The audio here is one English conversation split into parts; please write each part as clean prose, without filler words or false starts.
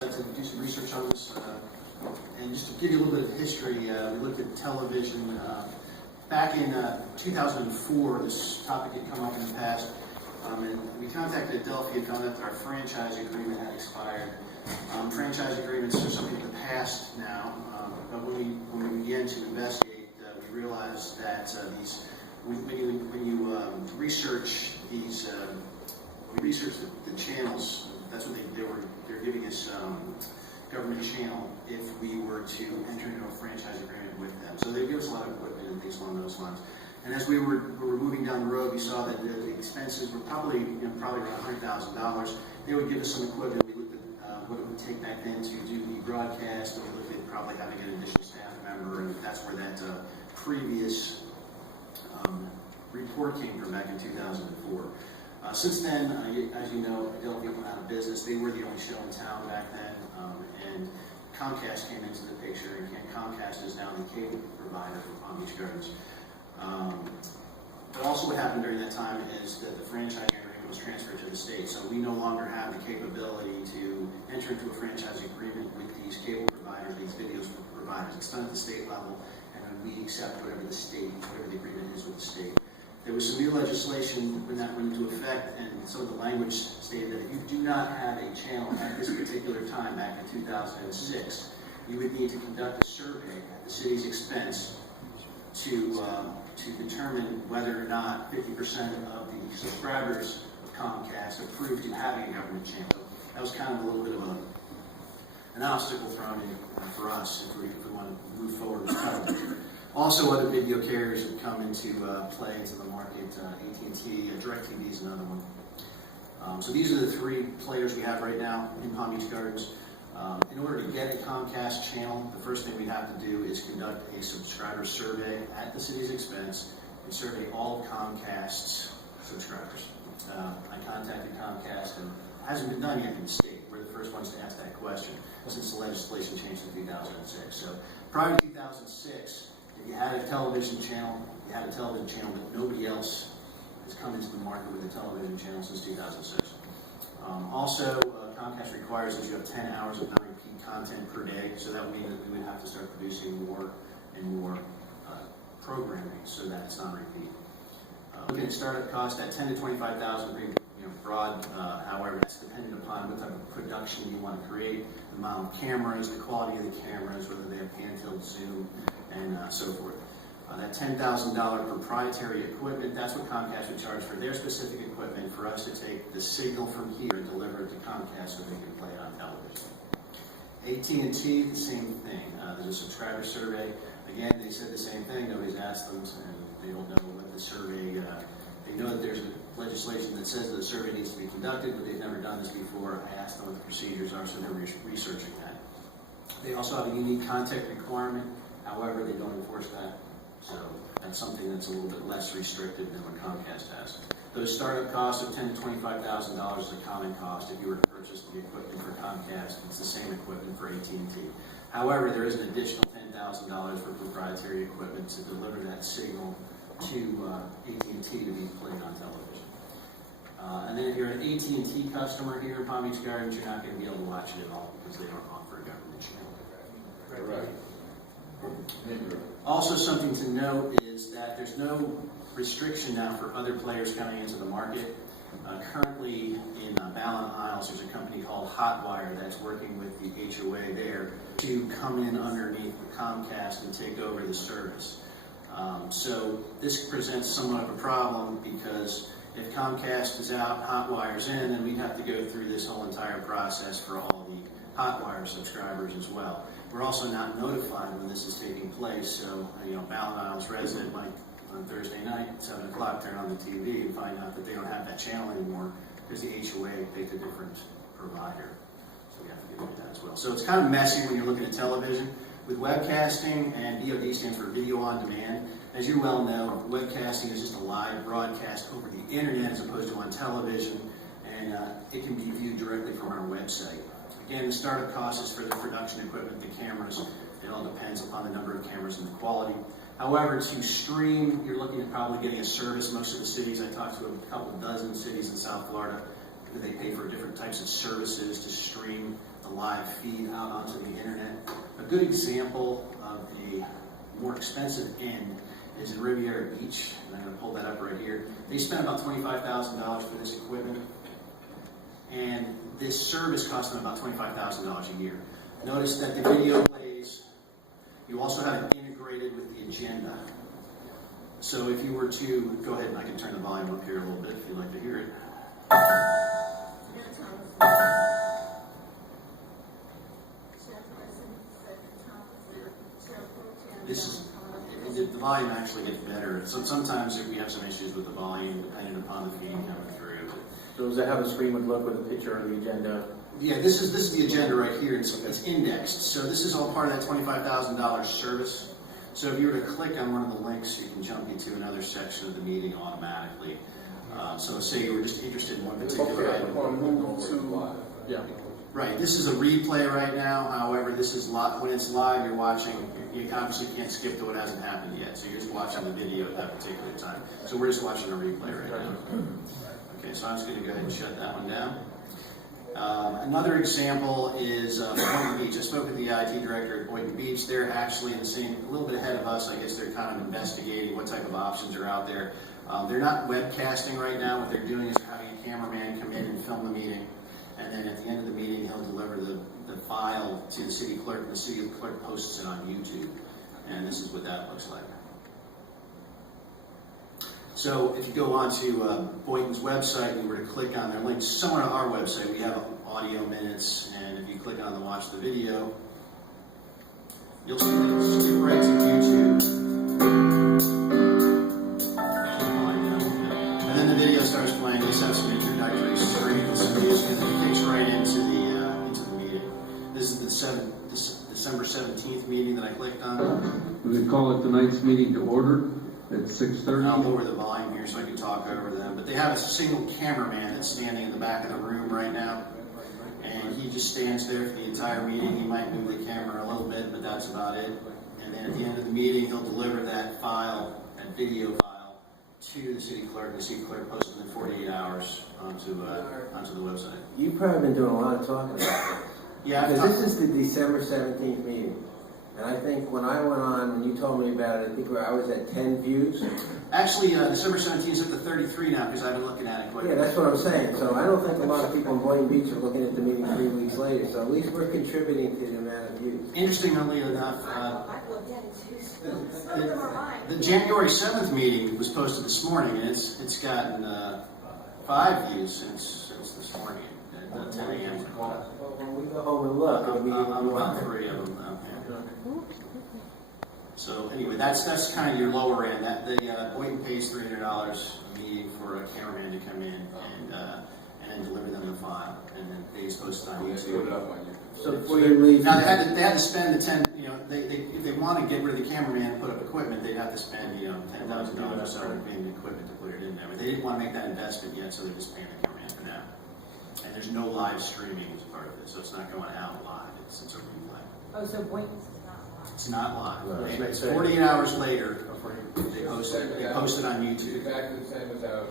To do some research on this, and just to give you a little bit of history, we looked at television. Back in 2004, this topic had come up in the past, and we contacted Adelphia and found out that our franchise agreement had expired. Franchise agreements are something of the past now, but when we began to investigate, we realized that when you research these, we research the channels. That's what they're giving us government channel if we were to enter into a franchise agreement with them. So they give us a lot of equipment and things along those lines. And as we were moving down the road, we saw that the expenses were probably around $100,000. They would give us some equipment. We looked at what it would take back then to do the broadcast, and we looked at probably having an additional staff member, and that's where that previous report came from back in 2004. Since then, as you know, Adelphia went out of business. They were the only show in town back then, and Comcast came into the picture, and Comcast is now the cable provider for Palm Beach Gardens. But also what happened during that time is that the franchise agreement was transferred to the state, so we no longer have the capability to enter into a franchise agreement with these cable providers, these video providers. It's done at the state level, and then we accept whatever the agreement is with the state. There was some new legislation when that went into effect, and some of the language stated that if you do not have a channel at this particular time, back in 2006, you would need to conduct a survey at the city's expense to determine whether or not 50% of the subscribers of Comcast approved to having a government channel. That was kind of a little bit of an obstacle for us if we want to move forward with television. Also, other video carriers have come into play into the market. AT&T, DirecTV is another one. So these are the three players we have right now in Palm Beach Gardens. In order to get a Comcast channel, the first thing we have to do is conduct a subscriber survey at the city's expense and survey all of Comcast's subscribers. I contacted Comcast, and it hasn't been done yet in the state. We're the first ones to ask that question since the legislation changed in 2006. So prior to 2006, if you had a television channel, but nobody else has come into the market with a television channel since 2006. Also, Comcast requires that you have 10 hours of non-repeat content per day, so that would mean that we would have to start producing more and more programming so that it's not repeat. Looking at startup cost at $10,000 to $25,000, broad. However, that's dependent upon what type of production you want to create, the amount of cameras, the quality of the cameras, whether they have pan-tilt, zoom, and so forth. That $10,000 proprietary equipment, that's what Comcast would charge for their specific equipment for us to take the signal from here and deliver it to Comcast so they can play it on television. AT&T, the same thing. There's a subscriber survey. Again, they said the same thing. Nobody's asked them, and they don't know what the survey. They know that there's legislation that says that the survey needs to be conducted, but they've never done this before. I asked them what the procedures are, so they're researching that. They also have a unique contact requirement. However, they don't enforce that. So that's something that's a little bit less restricted than what Comcast has. Those startup costs of $10,000 to $25,000 is a common cost if you were to purchase the equipment for Comcast. It's the same equipment for AT&T. However, there is an additional $10,000 for proprietary equipment to deliver that signal to AT&T to be played on television. And then if you're an AT&T customer here in Palm Beach Gardens, you're not going to be able to watch it at all because they don't offer a government channel. Right. Also, something to note is that there's no restriction now for other players coming into the market. Currently in Ballin Isles, there's a company called Hotwire that's working with the HOA there to come in underneath Comcast and take over the service. So this presents somewhat of a problem because if Comcast is out, Hotwire's in, then we'd have to go through this whole entire process for all the Hotwire subscribers as well. We're also not notified when this is taking place, so Ballin Isles resident might on Thursday night at 7 o'clock turn on the TV and find out that they don't have that channel anymore because the HOA picked a different provider. So we have to deal with that as well. So it's kind of messy when you're looking at television. With webcasting, and VOD stands for video on demand, as you well know, webcasting is just a live broadcast over the internet as opposed to on television, and it can be viewed directly from our website. Again, the startup cost is for the production equipment, the cameras. It all depends upon the number of cameras and the quality. However, to stream, you're looking at probably getting a service. Most of the cities, I talked to a couple dozen cities in South Florida, they pay for different types of services to stream the live feed out onto the internet. A good example of a more expensive end is in Riviera Beach, and I'm going to pull that up right here. They spent about $25,000 for this equipment, and this service cost them about $25,000 a year. Notice that the video plays. You also have it integrated with the agenda. So if you were to go ahead, and I can turn the volume up here a little bit if you'd like to hear it. This is, the volume actually gets better. So sometimes if we have some issues with the volume, depending upon the feed coming through. So does it have a screen with look with a picture of the agenda? Yeah, this is the agenda right here. It's indexed. So this is all part of that $25,000 service. So if you were to click on one of the links, you can jump into another section of the meeting automatically. So say you were just interested in one particular item. Yeah. Right, this is a replay right now. However, this is when it's live, you're watching. You obviously can't skip to what hasn't happened yet. So you're just watching the video at that particular time. So we're just watching a replay right now. Okay, so I'm just going to go ahead and shut that one down. Another example is Boynton Beach. I spoke with the IT director at Boynton Beach. They're actually in the same, a little bit ahead of us. I guess they're kind of investigating what type of options are out there. They're not webcasting right now. What they're doing is having a cameraman come in and film the meeting. And then at the end of the meeting, he'll deliver the file to the city clerk, and the city clerk posts it on YouTube. And this is what that looks like. So if you go onto Boynton's website and you were to click on their links, somewhere on our website, we have audio minutes, and if you click on the watch the video, you'll skip right to YouTube. And then the video starts playing. Let's have some introductory screens. So it takes right into the meeting. This is the December 17th meeting that I clicked on. We call it tonight's meeting to order at 6:30. I'll lower the volume here so I can talk over them. But they have a single cameraman that's standing in the back of the room right now. And he just stands there for the entire meeting. He might move the camera a little bit, but that's about it. And then at the end of the meeting, he'll deliver that file, that video file, to the city clerk. The city clerk posts it in 48 hours onto the website. You've probably been doing a lot of talking about this. Yeah, Because this is the December 17th meeting. And I think when I went on, when you told me about it, I think I was at 10 views. actually, December 17th is up to 33 now because I've been looking at it quite a Yeah, bit. that's what I'm saying. So I don't think a lot of people in Boynton Beach are looking at the meeting 3 weeks later. So at least we're contributing to the amount of views. Interestingly enough, the January 7th meeting was posted this morning, and it's gotten 5 views since this morning at 10 a.m. Well, when we go home and look, it'll be I'm about 3 of them. So anyway, that's kind of your lower end. That the Boynton pays $300 a meeting for a cameraman to come in and deliver them the file, and then they just post it on YouTube. So before you leave, Now they had to spend the 10. You know, if they want to get rid of the cameraman and put up equipment, they'd have to spend $10,000 or so in equipment to put it in there. But they didn't want to make that investment yet, so they're just paying the cameraman for now. And there's no live streaming as part of it, so it's not going out live. It's a replay. Oh, so Boynton's is not live. It's not live. No, And it's it's 48 hours later. Okay. They post it on YouTube. Exactly the same as ours.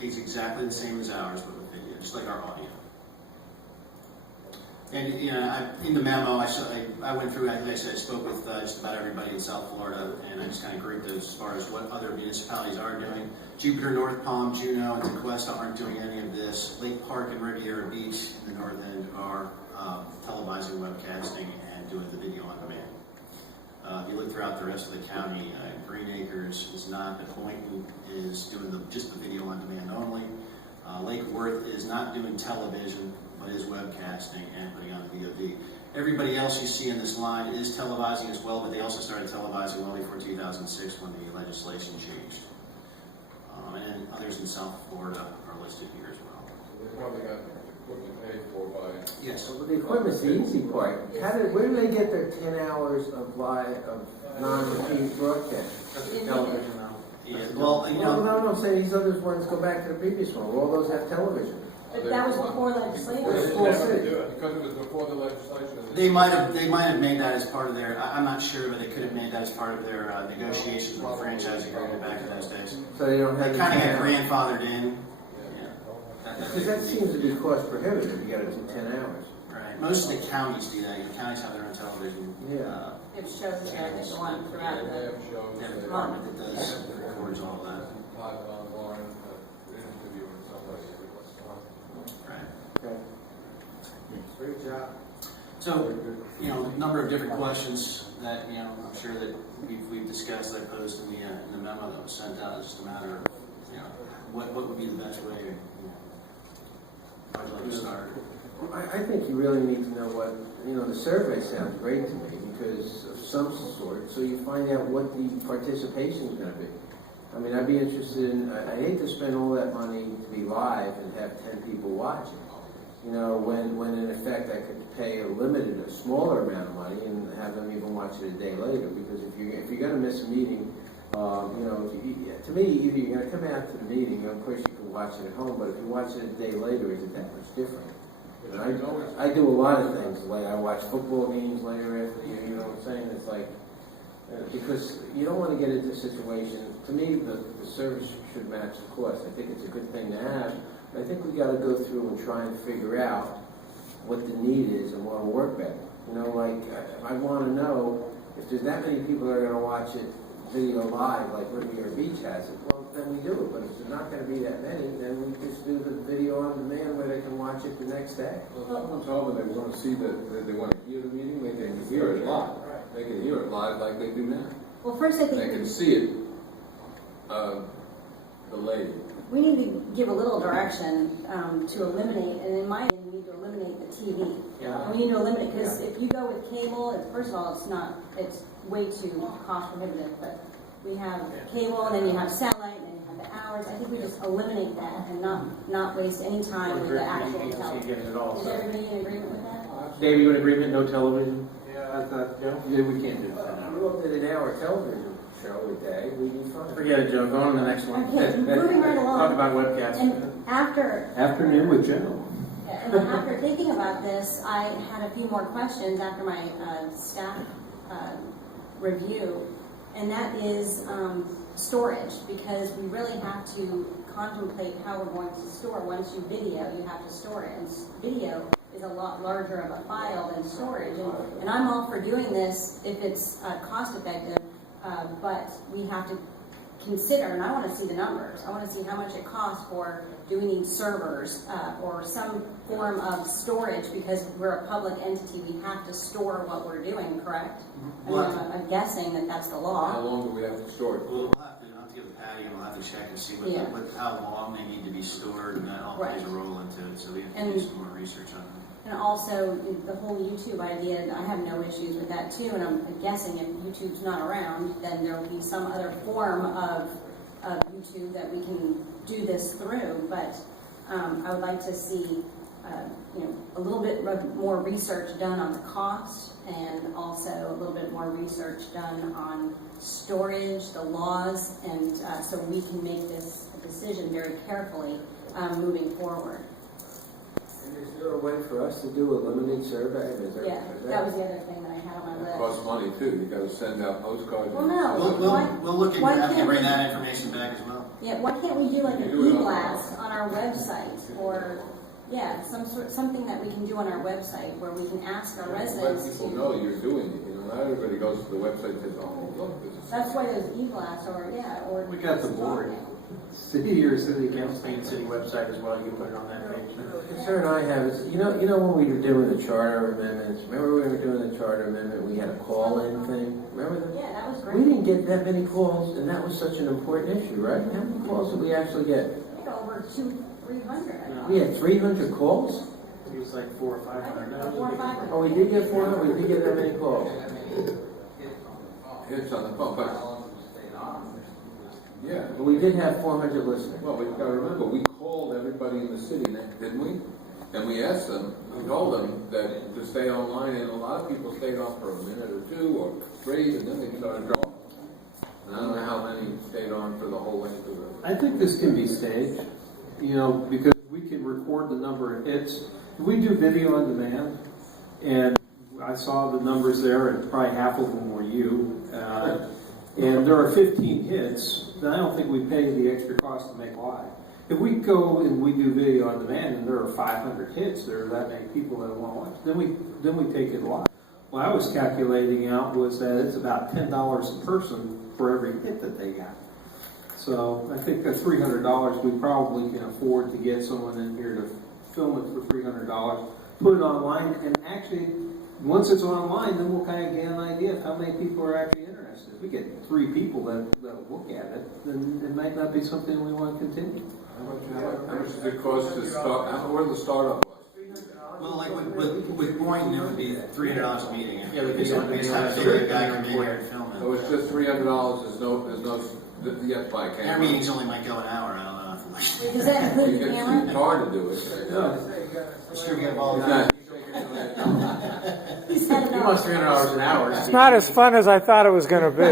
It's exactly the same as ours, but with video, just like our audio. And you know, in the memo, I went through. I spoke with just about everybody in South Florida, and I just kind of grouped those as far as what other municipalities are doing. Jupiter, North Palm, Juneau, and Tequesta aren't doing any of this. Lake Park and Riviera Beach in the north end are televising, webcasting, and doing the video on demand. If you look throughout the rest of the county, Green Acres is not. Boynton is doing just the video on demand only. Lake Worth is not doing television, but is webcasting and putting on the VOD. Everybody else you see in this line is televising as well, but they also started televising well before 2006 when the legislation changed. And others in South Florida are listed here as well. They probably got equipment paid for by. Yes. well, the equipment's the easy part. Where do they get their 10 hours of non-repeat broadcast? Television now. Yeah, well, you No, know, no, I'm saying these other ones go back to the previous one. All those have television. But that was before legislation. That's They full never city. do it because it was before the legislation. they might have made that as part of their. I'm not sure, but they could have made that as part of their negotiations with the franchise agreement back in those days. So they don't have. They the kind of 10 got hours. grandfathered in. Because that seems to be cost prohibitive. You got to do 10 hours. Right. Most of the counties do that. Counties have their own television. Yeah. It shows that they go on throughout They the, have shows. They have a they- department that does records all that. Todd Von Warren, interviewing somebody every once in a while. Right. Okay. Great job. So, a number of different questions that, I'm sure that we've discussed, I posed in the memo that was sent out. It's just a matter of, what would be the best way to, I'd like to start. I think you really need to know what, the survey sounds great to me because of some sort, so you find out what the participation is going to be. I mean, I'd be interested in, I hate to spend all that money to be live and have 10 people watch it. When in effect I could pay a smaller amount of money and have them even watch it a day later. Because if you're going to miss a meeting, to me, either you're going to come out to the meeting, of course you can watch it at home, but if you watch it a day later, is it that much different? And I do a lot of things, like I watch football games later after, you know what I'm saying? It's like, because you don't want to get into a situation, to me, the service should match the cost. I think it's a good thing to have. I think we got to go through and try and figure out what the need is and what will work better. I want to know if there's that many people that are going to watch it video live, like Riviera Beach has it, well, then we do it. But if there's not going to be that many, then we just do the video on demand where they can watch it the next day. Well, if someone's home and they want to see that they want to hear the meeting, they can hear it live. They can hear it live like they do now. well, first I They think can see it delayed. we need to give a little direction to eliminate, and in my opinion, we need to eliminate the TV. Yeah. And we need to eliminate, because if you go with cable, first of all, it's way too cost prohibitive, but we have cable, and then you have satellite, and then you have the hours. I think we just eliminate that and not waste any time with the actual You can see television. getting it all. Is everybody in agreement with that? Dave, you in agreement, no television? Yeah, I thought, Joe? yeah, we can't do that If now. we looked at an hour television show a day, we'd be fine. Forget it, Joe, go on to the next one. Okay, moving right along. Talk about webcasts. And after Afternoon with Joe. And after thinking about this, I had a few more questions after my staff review, and that is storage, because we really have to contemplate how we're going to store. Once you video, you have to store it, and video is a lot larger of a file than storage. And I'm all for doing this if it's cost effective, but we have to consider, and I want to see the numbers. I want to see how much it costs for, do we need servers or some form of storage, because we're a public entity, we have to store what we're doing, correct? I mean, I'm guessing that that's the How law. long do we have to store it? We'll have to give the Patty, and we'll have to check and see Yeah. how long they need to be stored, and that all plays a role into it, so we have to And- do some more research on it. And also, the whole YouTube idea, I have no issues with that too, and I'm guessing if YouTube's not around, then there will be some other form of YouTube that we can do this through, but I would like to see, a little bit more research done on the cost, and also a little bit more research done on storage, the laws, and so we can make this decision very carefully moving forward. And is there a way for us to do a limited survey? Yeah, that was the other thing that I had on It my list. costs money too, you gotta send out postcards. Well, no. We'll look into Why having to can't bring we- that information back as well. Yeah, why can't we do like an You do it on- e-blast on our website, or, yeah, something that we can do on our website where we can ask our Let residents people to. know you're doing it, not everybody goes to the website and says, oh, look, this is. That's why those e-blasts, or, yeah, or. We got the board. City or city council, city website as well, you can put it on that page. The concern I have is, when we were doing the charter amendments, remember when we were doing the charter amendment, we had a call-in thing? Remember that? Yeah, that was We great. didn't get that many calls, and that was such an important issue, right? How many calls did we actually get? We had over 300. We had 300 calls? It was like 400 or 500. 400 or 500. Oh, we did get 400, we did get that many calls. It's on the phone, but. Yeah, But we did have 400 listeners. well, we gotta remember, we called everybody in the city, didn't we? And we asked them, we told them that to stay online, and a lot of people stayed on for a minute or two or 3, and then they started going. And I don't know how many stayed on for the whole length of it. I think this can be staged, because we can record the number of hits. We do video on demand, and I saw the numbers there, and probably half of them were you. And there are 15 hits, then I don't think we pay the extra cost to make live. if we go and we do video on demand and there are 500 hits, there are that many people that want to watch, then we take it live. What I was calculating out was that it's about $10 a person for every hit that they got. So I think at $300, we probably can afford to get someone in here to film it for $300, put it online, and actually, once it's online, then we'll kind of get an idea of how many people are actually interested. If we get 3 people that look at it, then it might not be something we want to continue. How much does it cost to start, where the startup was? Well, like with Boynton, it would be $300 a meeting. Yeah, the video on We just demand. have to figure a guy come in here and film So it. it's just $300, there's no, you have to buy a camera. Our meetings only might go an hour, I don't know. Wait, does that include the It's camera? hard to do it. I'm sure we get all It's that. not- He said He wants $300 an hour. It's not as fun as I thought it was going to be.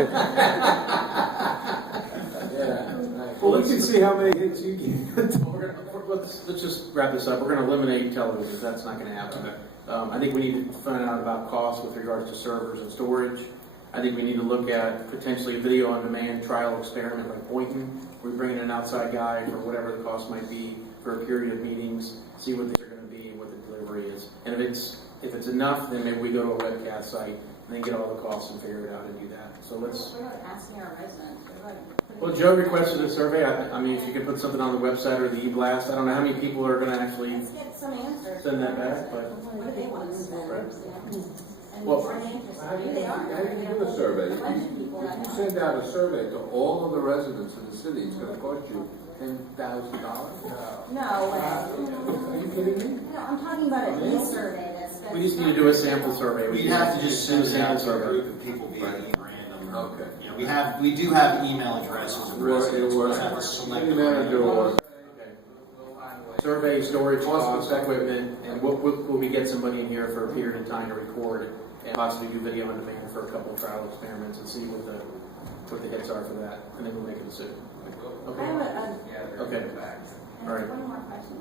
Yeah. Well, we can see how many hits you get. Let's just wrap this up. We're going to eliminate television. That's not going to happen. I think we need to find out about costs with regards to servers and storage. I think we need to look at potentially a video on demand trial experiment like Boynton. We bring in an outside guy for whatever the cost might be for a period of meetings, see what these are going to be and what the delivery is. And if it's enough, then maybe we go to a webcast site and then get all the costs and figure it out and do that. So let's. We're not asking our residents. We're like putting- Well, Joe requested a survey. I mean, if you could put something on the website or the e-blast, I don't know how many people are going to actually. Let's get some answers. Send that back, but- What do they want to send? And Well, are they interested? How do Maybe they are. you do a survey? A bunch of people that You know. send out a survey to all of the residents of the city, it's gonna cost you $10,000. No way. Are you kidding me? No, I'm talking about an e-survey that's. We just need to do a sample survey. We'd have to just do send a it out sample to a survey. group of people via random. Okay. You know, we do have email addresses of residents. We'll have to select City manager or. Survey, storage, costs, equipment, and will we get somebody in here for a period of time to record and possibly do video on demand for a couple of trial experiments and see what the hits are for that, and then we'll make a decision. I Okay. have Okay. and All right. one more question.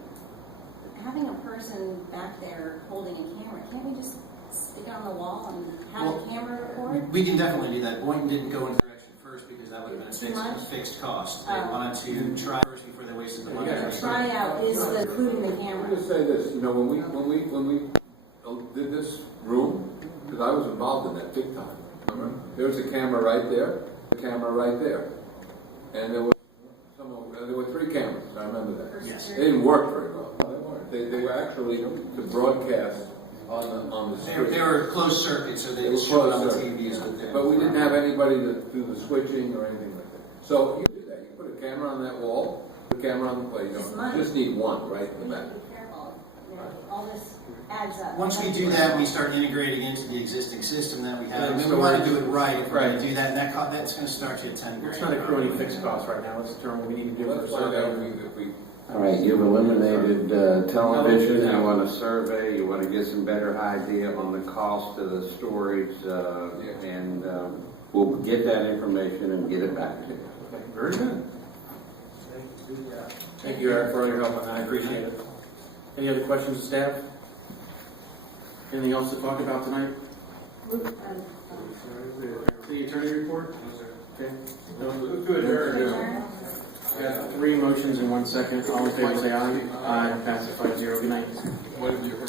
Having a person back there holding a camera, can't we just stick it on the wall and have Well, the camera record? We can definitely do that. Boynton didn't go in direction first because that would have been Too much? a fixed cost. They Oh. wanted to try first before they wasted the money. Yeah. The tryout is the including the Let me camera. just say this, you know, when we did this room, because I was involved in that big time, remember? There was a camera right there, a camera right there. And there were 3 cameras, I remember that. Yes. They didn't work very well. They were actually to broadcast on the street. They were closed circuit, so they They were showed on the closed circuit. TVs with them. But we didn't have anybody to do the switching or anything like that. So you do that, you put a camera on that wall, put a camera on the plate, you It's know, money. you just need one right in We the have back. to be careful. You know, all this adds up. Once we do that, we start integrating into the existing system that we have. Yeah, I mean, we want to storage. do it right. If we're going Right. to do that, and that's going to start you at 10 Let's grand. not accrue any fixed costs right now. Let's determine what we need to do for a Let's find out survey. if we All right, you've eliminated television, you want a survey, you want to get some better idea on the cost of the storage, and we'll get that information and get it back to you. Okay, very good. Thank you, Eric, for all your help on that. I appreciate it. Any other questions, staff? Anything else to talk about tonight? The attorney report? Okay. Good. Adjourn. We got 3 motions in 1 second. All in favor, say aye. Aye. Pass it 5-0. Good night. What did you?